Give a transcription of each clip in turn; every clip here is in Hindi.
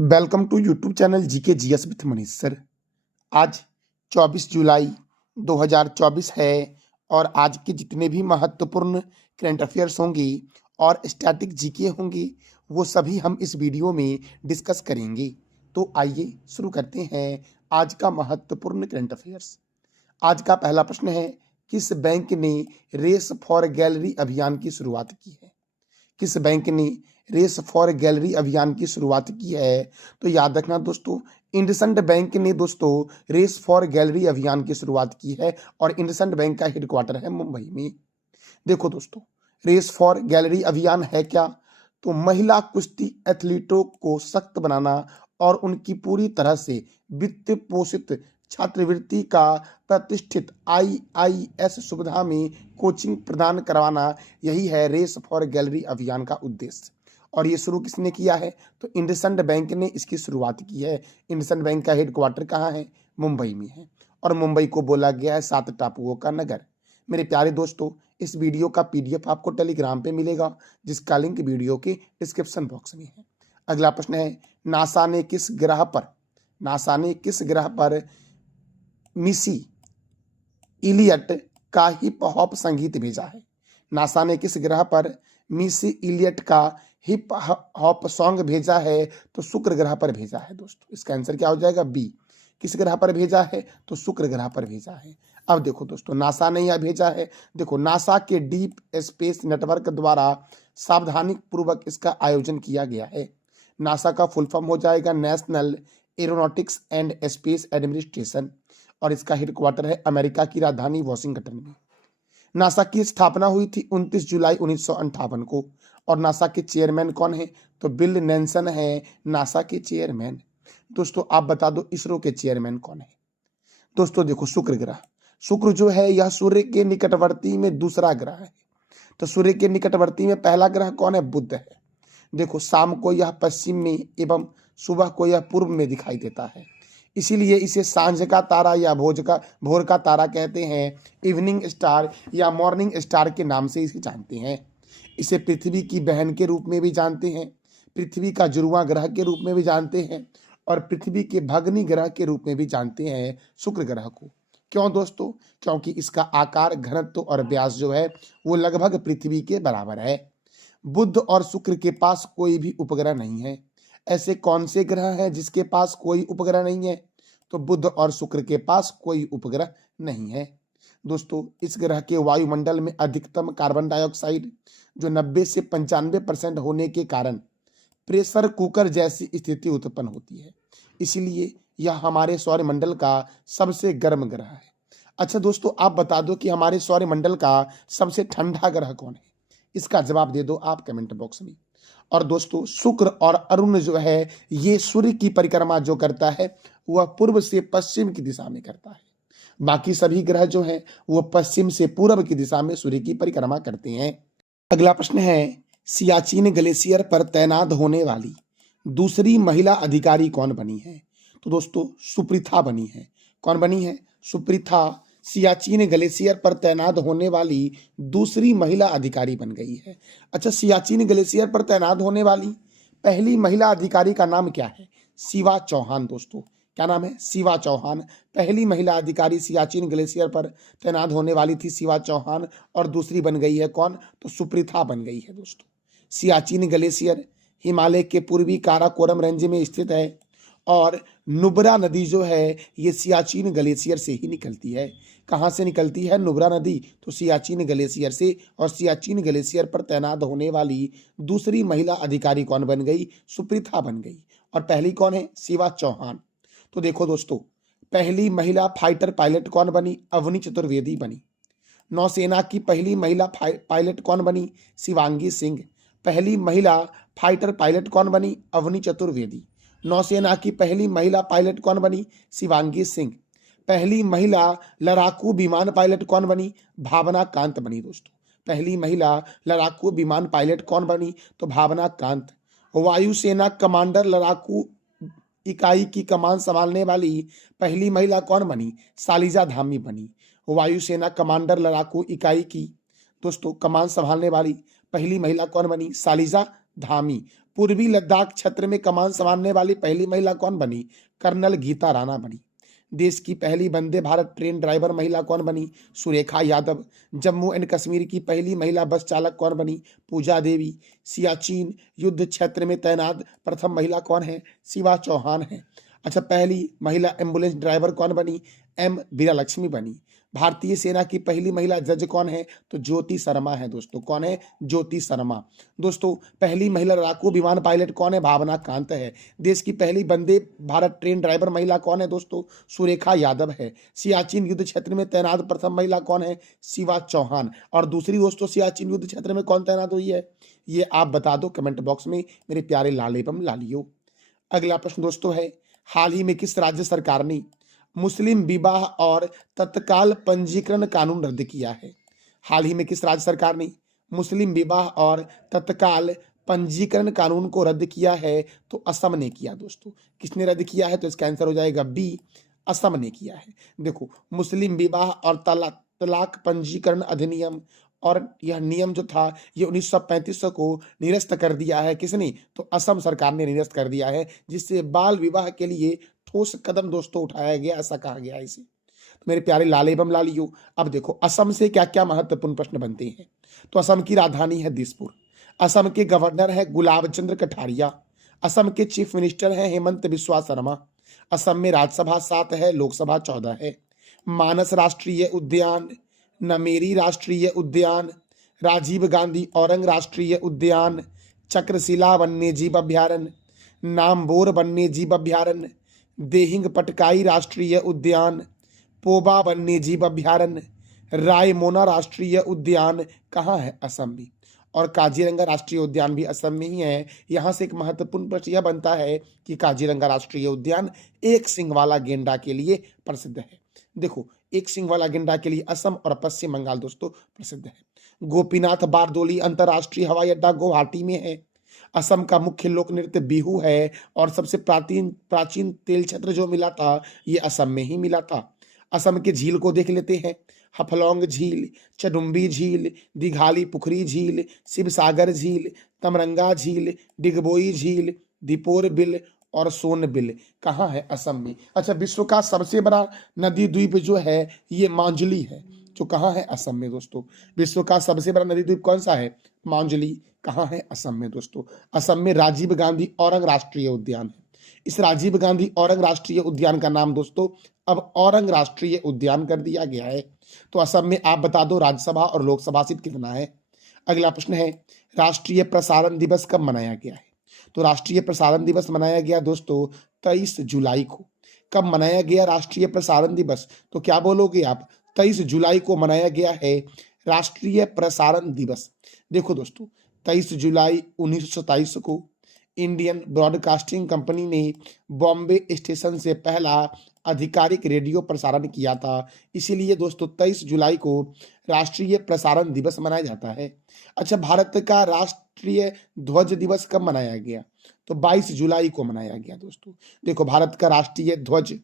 Welcome to YouTube channel GK GS with Manish sir. आज 24 जुलाई 2024 है और आज के जितने भी महत्वपूर्ण करंट अफेयर्स होंगे और स्टैटिक जीके होंगे वो सभी हम इस वीडियो में डिस्कस करेंगे। तो आइए शुरू करते हैं आज का महत्वपूर्ण करंट अफेयर्स। आज का पहला प्रश्न है, किस बैंक ने रेस फॉर गैलरी अभियान की शुरुआत की है? किस बैंक ने रेस फॉर गैलरी अभियान की शुरुआत की है? तो याद रखना दोस्तों, इंडसइंड बैंक ने दोस्तों रेस फॉर गैलरी अभियान की शुरुआत की है और इंडसइंड बैंक का हेडक्वार्टर है मुंबई में। देखो दोस्तों, रेस फॉर गैलरी अभियान है क्या? तो महिला कुश्ती एथलीटों को सशक्त बनाना और उनकी पूरी तरह से वित्त पोषित छात्रवृत्ति का प्रतिष्ठित IIS सुविधा में कोचिंग प्रदान करवाना, यही है रेस फॉर गैलरी अभियान का उद्देश्य। और ये शुरू किसने किया है? तो इंडसइंड बैंक ने इसकी शुरुआत की है। इंडसइंड बैंक का हेडक्वार्टर कहाँ है? मुंबई में है और मुंबई को बोला गया है 7 टापुओं का नगर। मेरे प्यारे दोस्तों, इस वीडियो का PDF आपको टेलीग्राम पे मिलेगा, जिसका लिंक वीडियो के डिस्क्रिप्शन बॉक्स में है। अगला प्रश्न है, नासा ने किस ग्रह पर मिसी इलियट का हिप हॉप संगीत भेजा है? नासा ने किस ग्रह पर मिसी इलियट का हिप हॉप सॉन्ग भेजा है? तो शुक्र ग्रह पर भेजा है दोस्तों। इसका आंसर क्या हो जाएगा? बी। किस ग्रह पर भेजा है? तो शुक्र ग्रह पर भेजा है। अब देखो दोस्तों, नासा ने यह भेजा है। देखो, नासा के डीप स्पेस नेटवर्क द्वारा सावधानी पूर्वक इसका आयोजन किया गया है। नासा का फुल फॉर्म हो जाएगा national aeronautics and space administration और इसका हेडक्वार्टर है अमेरिका की राजधानी वॉशिंगटन में। नासा की स्थापना हुई थी 29 जुलाई 1958 को और नासा के चेयरमैन कौन है? तो बिल नेल्सन है नासा के चेयरमैन। दोस्तों आप बता दो, इसरो के चेयरमैन कौन है? दोस्तों देखो, शुक्र ग्रह। शुक्र जो है यह सूर्य के निकटवर्ती में दूसरा ग्रह है। तो सूर्य के निकटवर्ती में पहला ग्रह कौन है? बुध है। देखो, शाम को यह पश्चिम में एवं सुबह को यह पूर्व में दिखाई देता है, इसीलिए इसे सांझ का तारा या भोर का तारा कहते हैं। इवनिंग स्टार या मॉर्निंग स्टार के नाम से इसे जानते हैं। इसे पृथ्वी की बहन के रूप में भी जानते हैं, पृथ्वी का जुड़वां ग्रह के रूप में भी जानते हैं और पृथ्वी के भग्नी ग्रह के रूप में भी जानते हैं शुक्र ग्रह को। क्यों दोस्तों? क्योंकि इसका आकार, घनत्व और व्यास जो है वो लगभग पृथ्वी के बराबर है। बुध और शुक्र के पास कोई भी उपग्रह नहीं है। ऐसे कौन से ग्रह हैं जिसके पास कोई उपग्रह नहीं है? तो बुध और शुक्र के पास कोई उपग्रह नहीं है। दोस्तों, इस ग्रह के वायुमंडल में अधिकतम कार्बन डाइऑक्साइड जो 90 से 95% होने के कारण प्रेशर कुकर जैसी स्थिति उत्पन्न होती है, इसलिए यह हमारे सौरमंडल का सबसे गर्म ग्रह है। अच्छा दोस्तों, आप बता दो कि हमारे सौरमंडल का सबसे ठंडा ग्रह कौन है? इसका जवाब दे दो आप कमेंट बॉक्स में। और दोस्तों, शुक्र और अरुण जो है ये सूर्य की परिक्रमा जो करता है वह पूर्व से पश्चिम की दिशा में करता है। बाकी सभी ग्रह जो हैं वो पश्चिम से पूर्व की दिशा में सूर्य की परिक्रमा करते हैं। अगला प्रश्न है, सियाचिन ग्लेशियर पर तैनात होने वाली दूसरी महिला अधिकारी कौन बनी है? तो दोस्तों सुप्रीथा बनी है। कौन बनी है? सुप्रीथा सियाचिन ग्लेशियर पर तैनात होने वाली दूसरी महिला अधिकारी बन गई है। अच्छा, सियाचिन ग्लेशियर पर तैनात होने वाली पहली महिला अधिकारी का नाम क्या है? शिवा चौहान। दोस्तों क्या नाम है? शिवा चौहान। पहली महिला अधिकारी सियाचिन ग्लेशियर पर तैनात होने वाली थी शिवा चौहान और दूसरी बन गई है कौन? तो सुप्रीथा बन गई है। दोस्तों, सियाचिन ग्लेशियर हिमालय के पूर्वी काराकोरम रेंज में स्थित है और नुब्रा नदी जो है ये सियाचिन ग्लेशियर से ही निकलती है। कहाँ से निकलती है नुब्रा नदी? तो सियाचिन ग्लेशियर से। और सियाचिन ग्लेशियर पर तैनात होने वाली दूसरी महिला अधिकारी कौन बन गई? सुप्रीथा बन गई। और पहली कौन है? शिवा चौहान। तो देखो दोस्तों, पहली महिला फाइटर पायलट कौन बनी? अवनी चतुर्वेदी बनी। नौसेना की पहली महिला पायलट कौन बनी? शिवांगी सिंह। पहली महिला फाइटर पायलट कौन बनी? अवनी चतुर्वेदी। नौसेना की पहली महिला पायलट कौन बनी? शिवांगी सिंह। पहली महिला लड़ाकू विमान पायलट कौन बनी? भावना कांत बनी। दोस्तों, पहली महिला लड़ाकू विमान पायलट कौन बनी? तो भावना कांत। वायुसेना कमांडर लड़ाकू इकाई की कमान संभालने वाली पहली महिला कौन बनी? शालिजा धामी बनी। वायुसेना कमांडर लड़ाकू इकाई की दोस्तों कमान संभालने वाली पहली महिला कौन बनी? शालिजा धामी। पूर्वी लद्दाख क्षेत्र में कमान संभालने वाली पहली महिला कौन बनी? कर्नल गीता राणा बनी। देश की पहली वंदे भारत ट्रेन ड्राइवर महिला कौन बनी? सुरेखा यादव। जम्मू एंड कश्मीर की पहली महिला बस चालक कौन बनी? पूजा देवी। सियाचिन युद्ध क्षेत्र में तैनात प्रथम महिला कौन है? शिवा चौहान है। अच्छा, पहली महिला एम्बुलेंस ड्राइवर कौन बनी? एम वीरालक्ष्मी बनी। भारतीय सेना की पहली महिला जज कौन है? तो ज्योति शर्मा है दोस्तों। कौन है? ज्योति शर्मा। दोस्तों, पहली महिला लड़ाकू विमान पायलट कौन है? भावना कांत है। देश की पहली वंदे भारत ट्रेन ड्राइवर महिला कौन है दोस्तों? सुरेखा यादव है। सियाचिन युद्ध क्षेत्र में तैनात प्रथम महिला कौन है? शिवा चौहान। और दूसरी दोस्तों सियाचिन युद्ध क्षेत्र में कौन तैनात हुई है, ये आप बता दो कमेंट बॉक्स में मेरे प्यारे लाल एवं लालियो। अगला प्रश्न दोस्तों है, हाल ही में किस राज्य सरकार ने मुस्लिम विवाह और तत्काल पंजीकरण कानून रद्द किया है? हाल ही में किस राज्य सरकार ने मुस्लिम विवाह और तत्काल पंजीकरण कानून को रद्द किया है? तो असम ने किया दोस्तों। किसने रद्द किया है? तो इसका आंसर हो जाएगा बी, असम ने किया है। देखो, मुस्लिम विवाह और तलाक पंजीकरण अधिनियम और यह नियम जो था ये 1935 को निरस्त कर दिया है। किसने? तो असम सरकार ने निरस्त कर दिया है, जिससे बाल विवाह के लिए ठोस कदम दोस्तों उठाया गया, ऐसा कहा गया है इसे। तो मेरे प्यारे लाल एवं लालियों, अब देखो असम से क्या क्या महत्वपूर्ण प्रश्न बनते हैं। तो असम की राजधानी है दिसपुर। असम के गवर्नर है गुलाब चंद्र कटारिया। असम के चीफ मिनिस्टर है हेमंत बिस्वा शर्मा। असम में राज्यसभा 7 है, लोकसभा 14 है। मानस राष्ट्रीय उद्यान, नमेरी राष्ट्रीय उद्यान, राजीव गांधी औरंग राष्ट्रीय उद्यान, चक्रशिला वन्यजीव अभ्यारण्य, नामबोर वन्यजीव अभ्यारण्य, देहिंग पटकाई राष्ट्रीय उद्यान, पोबा वन्यजीव अभ्यारण्य, रायमोना राष्ट्रीय उद्यान कहाँ है? असम में। और काजीरंगा राष्ट्रीय उद्यान भी असम में ही है। यहाँ से एक महत्वपूर्ण प्रश्न यह बनता है कि काजीरंगा राष्ट्रीय उद्यान एक सिंग वाला गेंडा के लिए प्रसिद्ध है। देखो, एक सिंग वाला गेंडा के लिए असम और पश्चिम बंगाल दोस्तों प्रसिद्ध है। गोपीनाथ बारदोली अंतरराष्ट्रीय हवाई अड्डा गुवाहाटी में है। असम का मुख्य लोक नृत्य बिहू है। और सबसे प्राचीन तेल क्षेत्र जो मिला था ये असम में ही मिला था। असम के झील को देख लेते हैं। हफलौंग झील, चडुम्बी झील, दिघाली पुखरी झील, शिवसागर झील, तमरंगा झील, डिगबोई झील, दीपोर बिल और सोनबिल कहाँ है? असम में। अच्छा, विश्व का सबसे बड़ा नदी द्वीप जो है ये मांजुली है, जो कहाँ है? असम में दोस्तों। विश्व का सबसे बड़ा नदी द्वीप कौन सा है? मांजुली कहाँ है? असम में दोस्तों। असम में राजीव गांधी औरंग राष्ट्रीय उद्यान है। इस राजीव गांधी औरंग राष्ट्रीय उद्यान का नाम दोस्तों अब औरंग राष्ट्रीय उद्यान कर दिया गया है। तो असम में आप बता दो राज्यसभा और लोकसभा सीट कितना है। अगला प्रश्न है, राष्ट्रीय प्रसारण दिवस कब मनाया गया है? तो राष्ट्रीय प्रसारण दिवस मनाया गया दोस्तों 23 जुलाई को। कब मनाया गया राष्ट्रीय प्रसारण दिवस? तो क्या बोलोगे आप? 23 जुलाई को मनाया गया है राष्ट्रीय प्रसारण दिवस। देखो दोस्तों, 23 जुलाई 1927 को इंडियन ब्रॉडकास्टिंग कंपनी ने बॉम्बे स्टेशन से पहला आधिकारिक रेडियो प्रसारण किया था। इसीलिए दोस्तों 23 जुलाई को राष्ट्रीय प्रसारण दिवस मनाया जाता है। अच्छा, भारत का राष्ट्रीय ध्वज दिवस कब मनाया गया? तो 22 जुलाई को मनाया गया दोस्तों। देखो, भारत का राष्ट्रीय ध्वज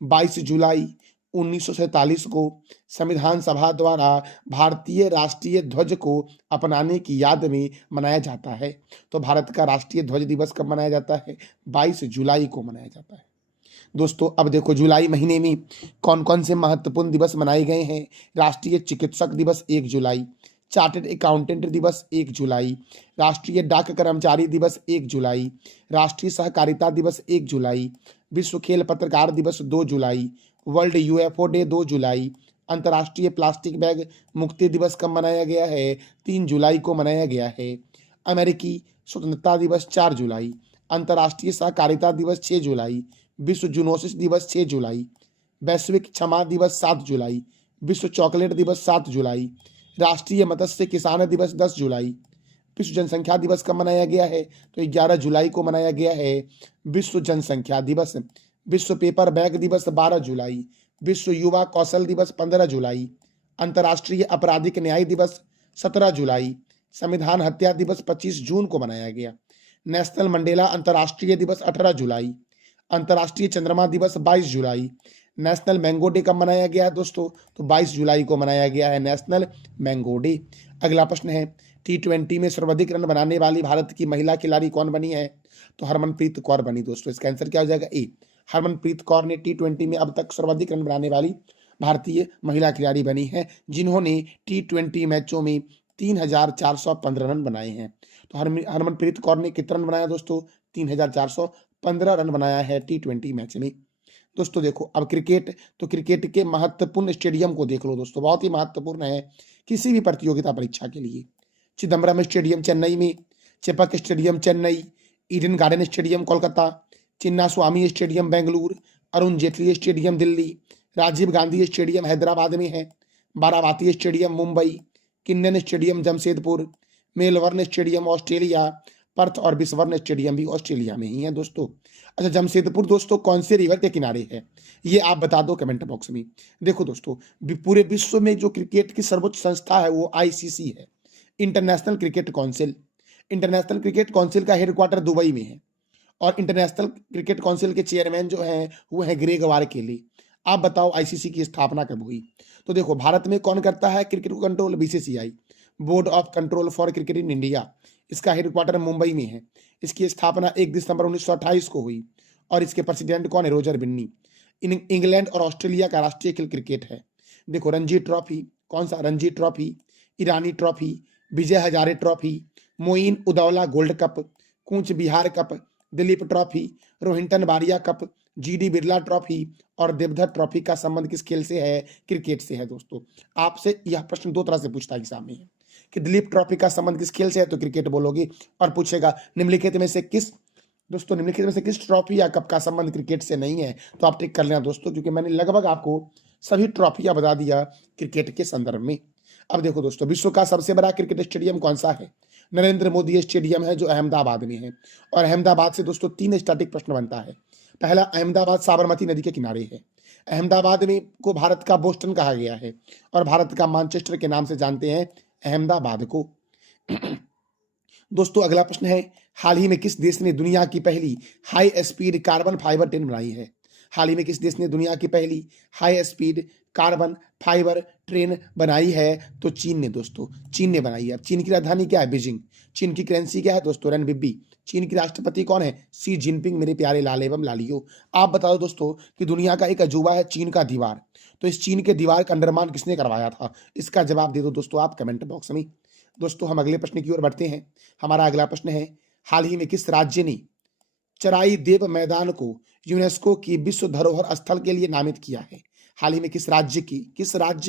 22 जुलाई 1947 को संविधान सभा द्वारा भारतीय राष्ट्रीय ध्वज को अपनाने की याद में मनाया जाता है। तो भारत का राष्ट्रीय ध्वज दिवस कब मनाया जाता है? 22 जुलाई को मनाया जाता है दोस्तों। अब देखो, जुलाई महीने में कौन कौन से महत्वपूर्ण दिवस मनाए गए हैं। राष्ट्रीय चिकित्सक दिवस 1 जुलाई, चार्टर्ड अकाउंटेंट दिवस 1 जुलाई, राष्ट्रीय डाक कर्मचारी दिवस 1 जुलाई, राष्ट्रीय सहकारिता दिवस 1 जुलाई, विश्व खेल पत्रकार दिवस 2 जुलाई, वर्ल्ड यूएफओ डे 2 जुलाई, अंतर्राष्ट्रीय प्लास्टिक बैग मुक्ति दिवस कब मनाया गया है? 3 जुलाई को मनाया गया है। अमेरिकी स्वतंत्रता दिवस 4 जुलाई, अंतर्राष्ट्रीय सहकारिता दिवस 6 जुलाई, विश्व जूनोसिस दिवस 6 जुलाई, वैश्विक क्षमा दिवस 7 जुलाई, विश्व चॉकलेट दिवस 7 जुलाई, राष्ट्रीय मत्स्य किसान दिवस 10 जुलाई। विश्व जनसंख्या दिवस कब मनाया गया है? तो 11 जुलाई को मनाया गया है विश्व जनसंख्या दिवस। विश्व पेपर बैग दिवस 12 जुलाई, विश्व युवा कौशल दिवस 15 जुलाई, अंतर्राष्ट्रीय आपराधिक न्याय दिवस 17 जुलाई, संविधान हत्या दिवस 25 जून को मनाया गया। नेशनल मंडेला अंतर्राष्ट्रीय दिवस 18 जुलाई, अंतर्राष्ट्रीय चंद्रमा दिवस 22 जुलाई। नेशनल मैंगो डे कब मनाया गया है दोस्तों? तो 22 जुलाई को मनाया गया है नेशनल मैंगो डे। अगला प्रश्न है, T20 में सर्वाधिक रन बनाने वाली भारत की महिला खिलाड़ी कौन बनी है? तो हरमनप्रीत कौर बनी दोस्तों। इसका आंसर क्या हो जाएगा? ए। हरमनप्रीत कौर ने T20 में अब तक सर्वाधिक रन बनाने वाली भारतीय महिला खिलाड़ी बनी है, जिन्होंने T20 मैचों में 3,415 रन बनाए हैं। तो हरमनप्रीत कौर ने कितना रन बनाया दोस्तों? 3,415 रन बनाया है T20 मैच में। दोस्तों देखो अब क्रिकेट, तो क्रिकेट के महत्वपूर्ण स्टेडियम को देख लो दोस्तों, बहुत ही महत्वपूर्ण है किसी भी प्रतियोगिता परीक्षा के लिए। चिदम्बरम स्टेडियम चेन्नई में, Chepauk stadium Chennai, Eden Garden stadium Kolkata, Chinna Swamy stadium Bengaluru, Arun Jaitley stadium Delhi, Rajiv Gandhi stadium Hyderabad में है, Barabati stadium Mumbai, Keenan stadium Jamshedpur, Melbourne stadium Australia, Perth और बिस्वर्न स्टेडियम भी ऑस्ट्रेलिया में ही है दोस्तों। अच्छा, जमशेदपुर दोस्तों कौन से रिवर के किनारे है, ये आप बता दो कमेंट बॉक्स में। देखो दोस्तों, पूरे विश्व में जो क्रिकेट की सर्वोच्च संस्था है वो ICC है, international cricket council. International cricket council का हेडक्वार्टर दुबई में है और इंटरनेशनल क्रिकेट काउंसिल के चेयरमैन जो हैं वो है ग्रेग वारकेली। आप बताओ ICC की स्थापना कब हुई? तो देखो भारत में कौन करता है क्रिकेट को control? BCCI, board of control for cricket in India. इसका हेडक्वार्टर मुंबई में है। इसकी स्थापना 1 दिसंबर 1928 को हुई और इसके प्रेसिडेंट कौन है? रोजर बिन्नी। इंग्लैंड और ऑस्ट्रेलिया का राष्ट्रीय खेल क्रिकेट है। देखो रणजी ट्रॉफी, कौन सा? Ranji trophy, Irani trophy, Vijay Hazare trophy, Moin Uddaula gold cup, Cooch Behar cup, Duleep trophy, Rohinton Baria cup, GD Birla trophy और देवधर ट्रॉफी का संबंध किस खेल से है? क्रिकेट से है दोस्तों। आपसे यह प्रश्न दो तरह से पूछता है एग्जाम में कि दिलीप ट्रॉफी का संबंध किस खेल से है, तो क्रिकेट बोलोगे, और पूछेगा निम्नलिखित में से किस, दोस्तों निम्नलिखित में से किस ट्रॉफी या कप का संबंध क्रिकेट से नहीं है, तो आप टिक कर लेना दोस्तों, क्योंकि मैंने लगभग आपको सभी ट्रॉफियां बता दिया क्रिकेट के संदर्भ में। अब देखो दोस्तों, विश्व का सबसे बड़ा क्रिकेट स्टेडियम कौन सा है? नरेंद्र मोदी स्टेडियम है जो अहमदाबाद में है। और अहमदाबाद से दोस्तों 3 स्टैटिक प्रश्न बनता है। पहला, अहमदाबाद साबरमती नदी के किनारे है। अहमदाबाद में को भारत का बोस्टन कहा गया है और भारत का मैनचेस्टर के नाम से जानते हैं अहमदाबाद को। दोस्तों अगला प्रश्न है, हाल ही में किस देश ने दुनिया की पहली high speed carbon fibre train बनाई है? हाल ही में किस देश ने दुनिया की पहली high speed carbon fibre train बनाई है? तो चीन ने दोस्तों, चीन ने बनाई है। चीन की राजधानी क्या है? बीजिंग। चीन की करेंसी क्या है दोस्तों? रनबिब्बी। चीन की राष्ट्रपति कौन है? Xi Jinping. मेरे प्यारे लाल एवं लालियो, आप बताओ दोस्तों कि दुनिया का एक अजूबा है चीन का दीवार, तो इस चीन के दीवार का निर्माण किसने करवाया था? इसका जवाब दे दो दोस्तों आप कमेंट बॉक्स में। दोस्तों हम अगले प्रश्न की ओर बढ़ते हैं। हमारा अगला प्रश्न है, हाल ही में किस राज्य ने चराई देव मैदान को यूनेस्को की विश्व धरोहर स्थल के लिए नामित किया है? हाल ही में किस राज्य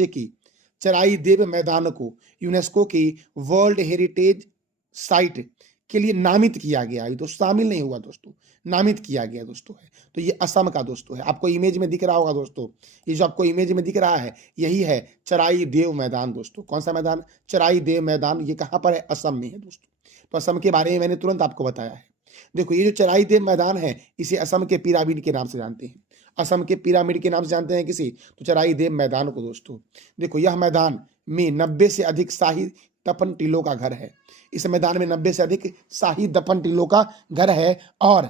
की चराई देव मैदान को यूनेस्को की वर्ल्ड हेरिटेज साइट के लिए नामित किया गया? ये तो शामिल नहीं हुआ दोस्तों, नामित किया गया दोस्तों है। तो ये असम का दोस्तों है। आपको इमेज में दिख रहा होगा दोस्तों, ये जो आपको इमेज में दिख रहा है यही है चराई देव मैदान दोस्तों। कौन सा मैदान? चराई देव मैदान। ये कहां पर है? असम में है दोस्तों। तो असम के बारे में मैंने तुरंत आपको बताया है। देखो ये जो चराई देव मैदान है इसे असम के पिरामिड के नाम से जानते हैं। असम के पिरामिड के नाम से जानते हैं किसी? तो चराई देव मैदान को दोस्तों। देखो यह मैदान में 90 से अधिक शाही दफन टीलों का घर है। इस मैदान में 90 से अधिक शाही दफन टीलों का घर है और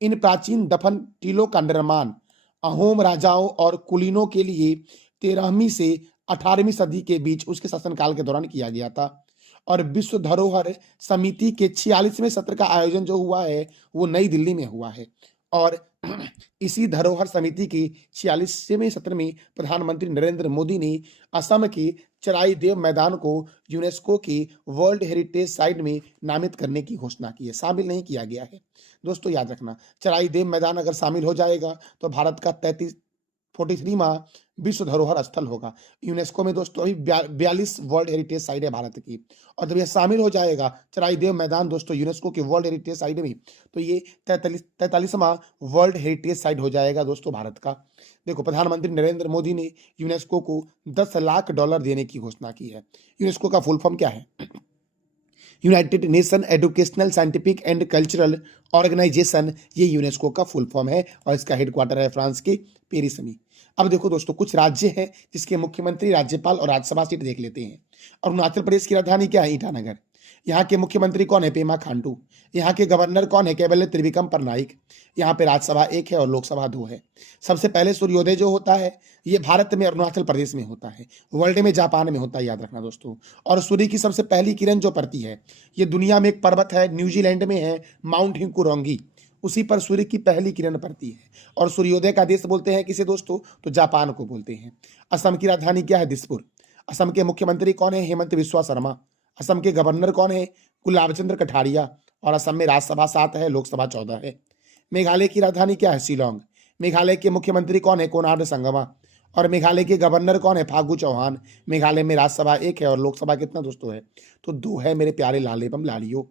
इन प्राचीन दफन टीलों का निर्माण अहोम राजाओं और कुलीनों के लिए 13वीं से 18वीं सदी के बीच उसके शासनकाल के दौरान किया गया था। और विश्व धरोहर समिति के 46वें सत्र का आयोजन जो हुआ है वो नई दिल्ली में हुआ है। और इसी धरोहर समिति के 46वें सत्र में प्रधानमंत्री नरेंद्र मोदी ने असम के चराई देव मैदान को यूनेस्को की वर्ल्ड हेरिटेज साइट में नामित करने की घोषणा की है। शामिल नहीं किया गया है दोस्तों, याद रखना। चराई देव मैदान अगर शामिल हो जाएगा तो भारत का 43वां विश्व धरोहर स्थल होगा यूनेस्को में दोस्तों। अभी 42 वर्ल्ड हेरिटेज साइट है भारत की, और जब यह शामिल हो जाएगा चराई देव मैदान दोस्तों यूनेस्को के वर्ल्ड हेरिटेज साइट में, तो ये 43वां वर्ल्ड हेरिटेज साइट हो जाएगा दोस्तों भारत का। देखो प्रधानमंत्री नरेंद्र मोदी ने यूनेस्को को $10 लाख देने की घोषणा की है। यूनेस्को का फुल फॉर्म क्या है? United Nation Educational Scientific and Cultural Organization, ये यूनेस्को का फुल फॉर्म है और इसका हेडक्वार्टर है फ्रांस के पेरिस में। अब देखो दोस्तों कुछ राज्य हैं जिसके मुख्यमंत्री, राज्यपाल और राज्यसभा सीट देख लेते हैं। अरुणाचल प्रदेश की राजधानी क्या है? ईटानगर। यहाँ के मुख्यमंत्री कौन है? पेमा खांडू। यहाँ के गवर्नर कौन है? केवल त्रिविक्रम परनाइक। यहाँ पे राज्यसभा 1 है और लोकसभा 2 है। सबसे पहले सूर्योदय जो होता है ये भारत में अरुणाचल प्रदेश में होता है, वर्ल्ड में जापान में होता है, याद रखना दोस्तों। और सूर्य की सबसे पहली किरण जो पड़ती है ये दुनिया में एक पर्वत है, न्यूजीलैंड में है, माउंट हिंकुरोंगी, उसी पर सूर्य की पहली किरण पड़ती है। और सूर्योदय का देश बोलते हैं किसे दोस्तों? तो जापान को बोलते हैं। असम की राजधानी क्या है? दिसपुर। असम के मुख्यमंत्री कौन है? हेमंत बिस्वा शर्मा। असम के गवर्नर कौन है? गुलाब चंद्र कठारिया। और असम में राज्यसभा 7 है, लोकसभा 14 है। मेघालय की राजधानी क्या है? शिलोंग। मेघालय के मुख्यमंत्री कौन है? कोनार्ड संगमा। और मेघालय के गवर्नर कौन है? फागू चौहान। मेघालय में राज्यसभा 1 है और लोकसभा कितना दोस्तों है? तो 2 है मेरे प्यारे लाल एवं लालियों।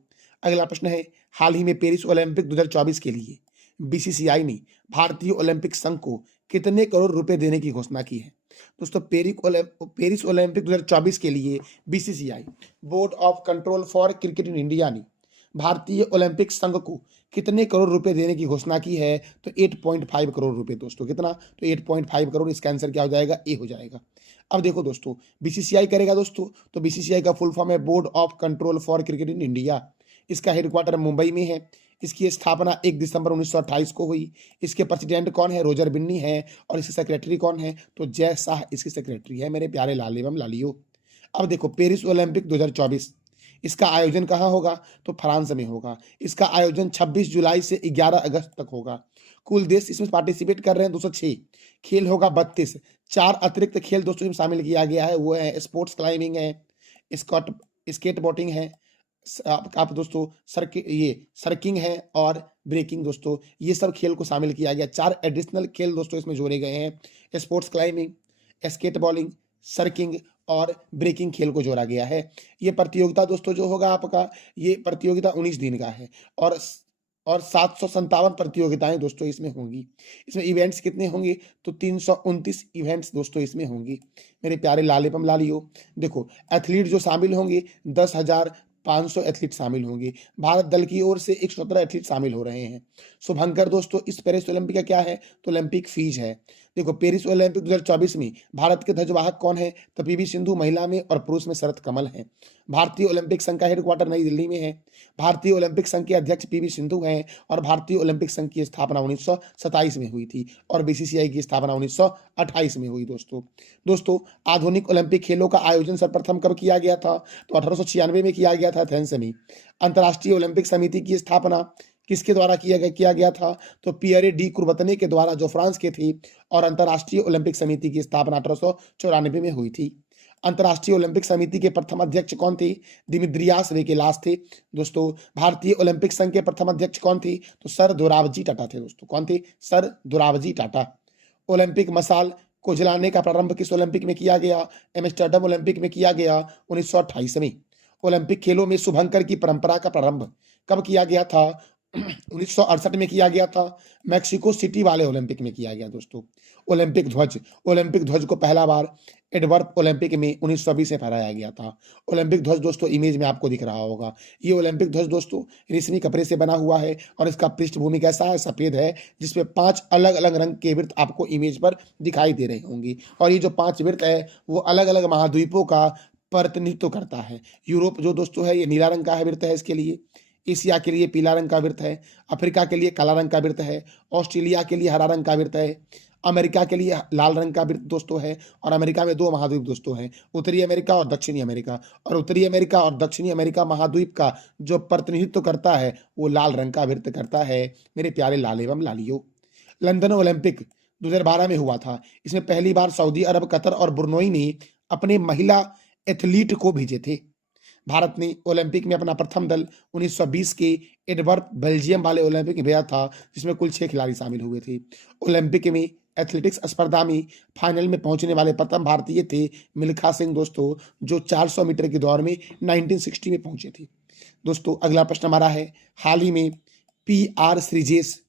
अगला प्रश्न है, हाल ही में पेरिस ओलंपिक 2024 के लिए बीसीसीआई ने भारतीय ओलंपिक संघ को कितने करोड़ रुपए देने की घोषणा की है? दोस्तों पेरिस ओलंपिक 2024 के लिए BCCI, board of control for cricket in India ने भारतीय ओलंपिक संघ को कितने करोड़ रुपए देने की घोषणा की है? तो 8.5 करोड़ रुपए दोस्तों। कितना? तो 8.5 करोड़। इसका आंसर क्या हो जाएगा? ए हो जाएगा। अब देखो दोस्तों, बीसीसीआई करेगा दोस्तों, तो बीसीसीआई का फुल फॉर्म है board of control for cricket in India. इसका हेडक्वार्टर मुंबई में है। इसकी स्थापना 1 दिसंबर 1928 को हुई। इसके प्रेसिडेंट कौन है? रोजर बिन्नी है। और इसके सेक्रेटरी कौन है? तो जय शाह इसकी सेक्रेटरी है मेरे प्यारे लाल एवं लालियों। अब देखो, पेरिस ओलंपिक 2024 इसका आयोजन कहाँ होगा? तो फ्रांस में होगा। इसका आयोजन 26 जुलाई से 11 अगस्त तक होगा। कुल देश इसमें पार्टिसिपेट कर रहे हैं 206। खेल होगा 32। 4 अतिरिक्त खेल दोस्तों इसमें शामिल किया गया है, वो है स्पोर्ट्स क्लाइंबिंग है, स्केट बोटिंग है, आप दोस्तों सर्किंग है और ब्रेकिंग दोस्तों, ये सब खेल को शामिल किया गया। 4 एडिशनल खेल दोस्तों इसमें जोड़े गए हैं। स्पोर्ट्स क्लाइंबिंग, स्केट बॉलिंग, सर्किंग और ब्रेकिंग खेल को जोड़ा गया है। ये प्रतियोगिता दोस्तों जो होगा आपका, ये प्रतियोगिता 19 दिन का है और 757 प्रतियोगिताएं दोस्तों इसमें होंगी। इसमें इवेंट्स कितने होंगे? तो 329 इवेंट्स दोस्तों इसमें होंगी मेरे प्यारे लाल एवं लालियों। देखो, एथलीट जो शामिल होंगे 10,500 एथलीट शामिल होंगे। भारत दल की ओर से 117 एथलीट शामिल हो रहे हैं। शुभंकर दोस्तों, इस पेरिस ओलंपिक का क्या है? तो ओलंपिक फीस है। देखो, पेरिस ओलंपिक 2024 में भारत के ध्वजवाहक कौन है? तो पीवी सिंधु महिला में और पुरुष में शरत कमल है। भारतीय ओलंपिक संघ का हेडक्वार्टर नई दिल्ली में है। भारतीय ओलंपिक संघ के अध्यक्ष पीवी सिंधु हैं और भारतीय ओलंपिक संघ की स्थापना 1927 में हुई थी और बीसीसीआई की स्थापना 1928 में हुई दोस्तों। आधुनिक ओलंपिक खेलों का आयोजन सर्वप्रथम कब किया गया था? तो 1896 में किया गया था एथेंस में। अंतर्राष्ट्रीय ओलंपिक समिति की स्थापना किसके द्वारा किया गया था? तो पियरे डी कुर्बतने के द्वारा, जो फ्रांस के थे। और अंतर्राष्ट्रीय ओलंपिक समिति की स्थापना 1894 में हुई थी। अंतर्राष्ट्रीय ओलंपिक समिति के प्रथम अध्यक्ष कौन थे? दिमित्रियास वेकेलास थे दोस्तों। भारतीय ओलंपिक संघ के प्रथम अध्यक्ष कौन थे? तो सर दोराबजी टाटा थे दोस्तों। कौन थे? सर दोराबजी टाटा। ओलंपिक मशाल को जलाने का प्रारंभ किस ओलंपिक में किया गया? एम्स्टर्डम ओलंपिक में किया गया 1928 में। ओलंपिक खेलों में शुभंकर की परंपरा का प्रारंभ कब किया गया था? 1968 में किया गया था। मैक्सिको सिटी वाले ओलंपिक में किया गया दोस्तों। ओलंपिक ध्वज को पहला बार एडवर्प ओलंपिक में 1920 में फहराया गया था। ओलंपिक ध्वज दोस्तों इमेज में आपको दिख रहा होगा। ये ओलंपिक ध्वज दोस्तों रेशमी कपड़े से बना हुआ है और इसका पृष्ठभूमि कैसा है? सफेद है, जिसमें 5 अलग अलग रंग के वृत्त आपको इमेज पर दिखाई दे रहे होंगे। और ये जो 5 वृत्त है वो अलग अलग महाद्वीपों का प्रतिनिधित्व करता है। यूरोप जो दोस्तों है ये नीला रंग का है वृत्त है इसके लिए। एशिया के लिए पीला रंग का वृत्त है। अफ्रीका के लिए काला रंग का वृत्त है। ऑस्ट्रेलिया के लिए हरा रंग का वृत्त है। अमेरिका के लिए लाल रंग का वृत्त दोस्तों है। और अमेरिका में 2 महाद्वीप दोस्तों हैं, उत्तरी अमेरिका और दक्षिणी अमेरिका। और उत्तरी अमेरिका और दक्षिणी अमेरिका महाद्वीप का जो प्रतिनिधित्व करता है वो लाल रंग का वृत्त करता है मेरे प्यारे लाल एवं लालियों। लंदन ओलंपिक 2012 में हुआ था। इसमें पहली बार सऊदी अरब, कतर और ब्रुनई ने अपने महिला एथलीट को भेजे थे। भारत ने ओलंपिक में अपना प्रथम दल 1920 के एडवर्प बेल्जियम वाले ओलंपिक में भेजा था, जिसमें कुल 6 खिलाड़ी शामिल हुए थे। ओलंपिक में एथलेटिक्स स्पर्धा में फाइनल में पहुंचने वाले प्रथम भारतीय थे मिल्खा सिंह दोस्तों, जो 400 मीटर की दौड़ में 1960 में पहुंचे थे दोस्तों। अगला प्रश्न हमारा है, हाल ही में PR श्रीजेश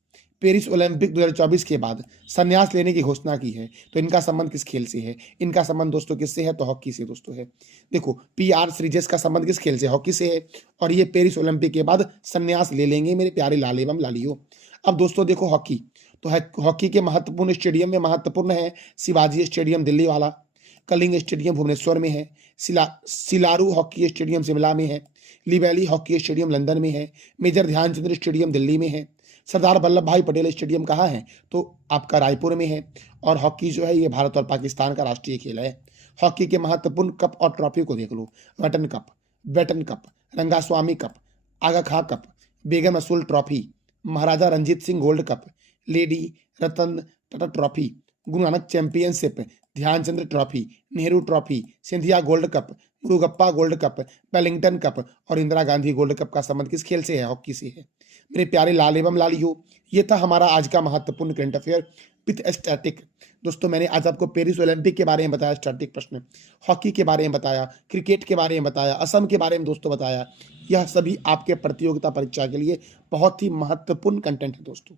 पेरिस ओलंपिक 2024 के बाद संन्यास लेने की घोषणा की है, तो इनका संबंध किस खेल से है? इनका संबंध दोस्तों किससे है? तो हॉकी से दोस्तों है। देखो, PR श्रीजेश का संबंध किस खेल से? हॉकी से है। और ये पेरिस ओलंपिक के बाद संन्यास ले लेंगे मेरे प्यारे लाल एवं लालियों। अब दोस्तों देखो, हॉकी तो है, हॉकी के महत्वपूर्ण स्टेडियम में महत्वपूर्ण है शिवाजी स्टेडियम दिल्ली वाला। कलिंग स्टेडियम भुवनेश्वर में है, सिलारू हॉकी स्टेडियम शिमला में है, लिवैली हॉकी स्टेडियम लंदन में है, मेजर ध्यानचंद स्टेडियम दिल्ली में है, सरदार वल्लभ भाई पटेल स्टेडियम कहाँ है, तो आपका रायपुर में है। और हॉकी जो है ये भारत और पाकिस्तान का राष्ट्रीय खेल है। हॉकी के महत्वपूर्ण कप और ट्रॉफी को देख लो। Beighton cup, Rangaswamy cup, Aga Khan cup, Begum Rasool trophy, Maharaja Ranjit Singh gold cup, Lady Ratan Tata trophy, Guru Nanak championship, Dhyanchand trophy, Nehru trophy, Scindia gold cup, Murugappa gold cup, Wellington cup और इंदिरा गांधी गोल्ड कप का संबंध किस खेल से है? हॉकी से है। मेरे प्यारे लाल एवं लालियो, ये था हमारा आज का महत्वपूर्ण करंट अफेयर विथ स्टैटिक। दोस्तों मैंने आज आपको पेरिस ओलंपिक के बारे में बताया, स्टैटिक प्रश्न, हॉकी के बारे में बताया, क्रिकेट के बारे में बताया, असम के बारे में दोस्तों बताया। यह सभी आपके प्रतियोगिता परीक्षा के लिए बहुत ही महत्वपूर्ण कंटेंट है दोस्तों।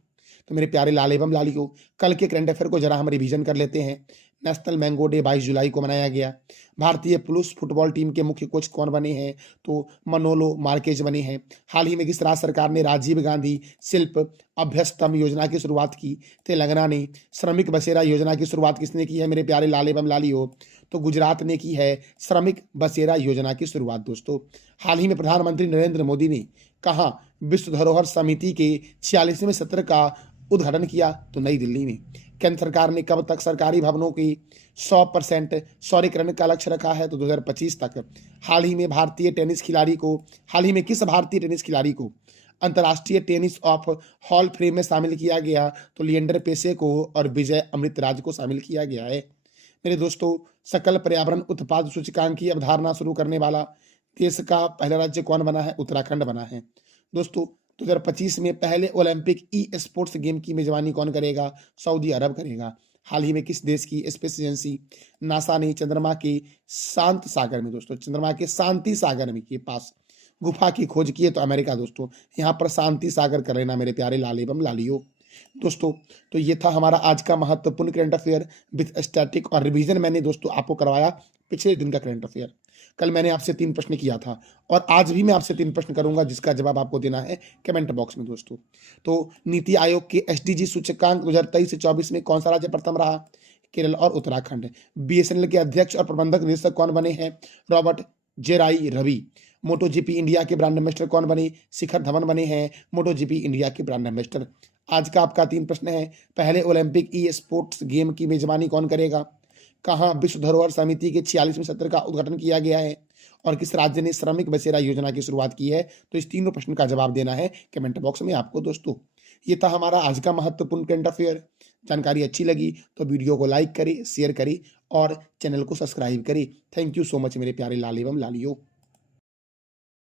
तो मेरे प्यारे लाल एवं लालियो, कल के करंट अफेयर को जरा हम रिवीजन कर लेते हैं। नेशनल मैंगो डे 22 जुलाई को मनाया गया। भारतीय पुरुष फुटबॉल टीम के मुख्य कोच कौन बने हैं? तो मनोलो मार्केज बने हैं। हाल ही में किस राज्य सरकार ने राजीव गांधी शिल्प अभ्यस्तम योजना की शुरुआत की? तेलंगाना ने। श्रमिक बसेरा योजना की शुरुआत किसने की है मेरे प्यारे लाल एवं लालियो? तो गुजरात ने की है श्रमिक बसेरा योजना की शुरुआत दोस्तों। हाल ही में प्रधानमंत्री नरेंद्र मोदी ने कहाँ विश्व धरोहर समिति के 46वें सत्र का उद्घाटन किया? तो नई दिल्ली में। केंद्र सरकार ने कब तक सरकारी भवनों की 100% शौर्यीकरण का लक्ष्य रखा है? तो 2025 तक। हाल ही में किस भारतीय टेनिस खिलाड़ी को अंतर्राष्ट्रीय टेनिस ऑफ हॉल फ्रेम में शामिल किया गया? तो लिएंडर पेसे को और विजय अमृतराज को शामिल किया गया है। मेरे दोस्तों, सकल पर्यावरण उत्पाद सूचकांक की अवधारणा शुरू करने वाला देश का पहला राज्य कौन बना है? उत्तराखंड बना है। दोस्तों 2025 में पहले ओलंपिक ई स्पोर्ट्स गेम की मेजबानी कौन करेगा? सऊदी अरब करेगा। हाल ही में किस देश की स्पेस एजेंसी नासा ने चंद्रमा के शांत सागर में, दोस्तों चंद्रमा के शांति सागर में के पास गुफा की खोज की है? तो अमेरिका दोस्तों। यहाँ पर शांति सागर कर लेना मेरे प्यारे लाल एवं लालियो। दोस्तों तो ये था हमारा आज का महत्वपूर्ण करंट अफेयर विथ स्टैटिक, और रिवीजन मैंने दोस्तों आपको करवाया पिछले दिन का करंट अफेयर। कल मैंने आपसे 3 प्रश्न किया था और आज भी मैं आपसे 3 प्रश्न करूंगा जिसका जवाब आपको देना है कमेंट बॉक्स में दोस्तों। तो नीति आयोग के एसडीजी सूचकांक 2023 से 24 में कौन सा राज्य प्रथम रहा? केरल और उत्तराखंड। बीएसएनएल के अध्यक्ष और प्रबंधक निदेशक कौन बने हैं? रॉबर्ट जेराई रवि। मोटो जीपी इंडिया के ब्रांड एम्बेसडर कौन बने? शिखर धवन बने हैं मोटो जीपी इंडिया के ब्रांड एम्बेसडर। आज का आपका 3 प्रश्न है, पहले ओलंपिक ई स्पोर्ट्स गेम की मेजबानी कौन करेगा? कहाँ विश्व धरोहर समिति के 46वें सत्र का उद्घाटन किया गया है? और किस राज्य ने श्रमिक बसेरा योजना की शुरुआत की है? तो इस तीनों प्रश्न का जवाब देना है कमेंट बॉक्स में आपको दोस्तों। ये था हमारा आज का महत्वपूर्ण करंट अफेयर। जानकारी अच्छी लगी तो वीडियो को लाइक करें, शेयर करें और चैनल को सब्सक्राइब करें। थैंक यू सो मच मेरे प्यारे लाल एवं लालियों।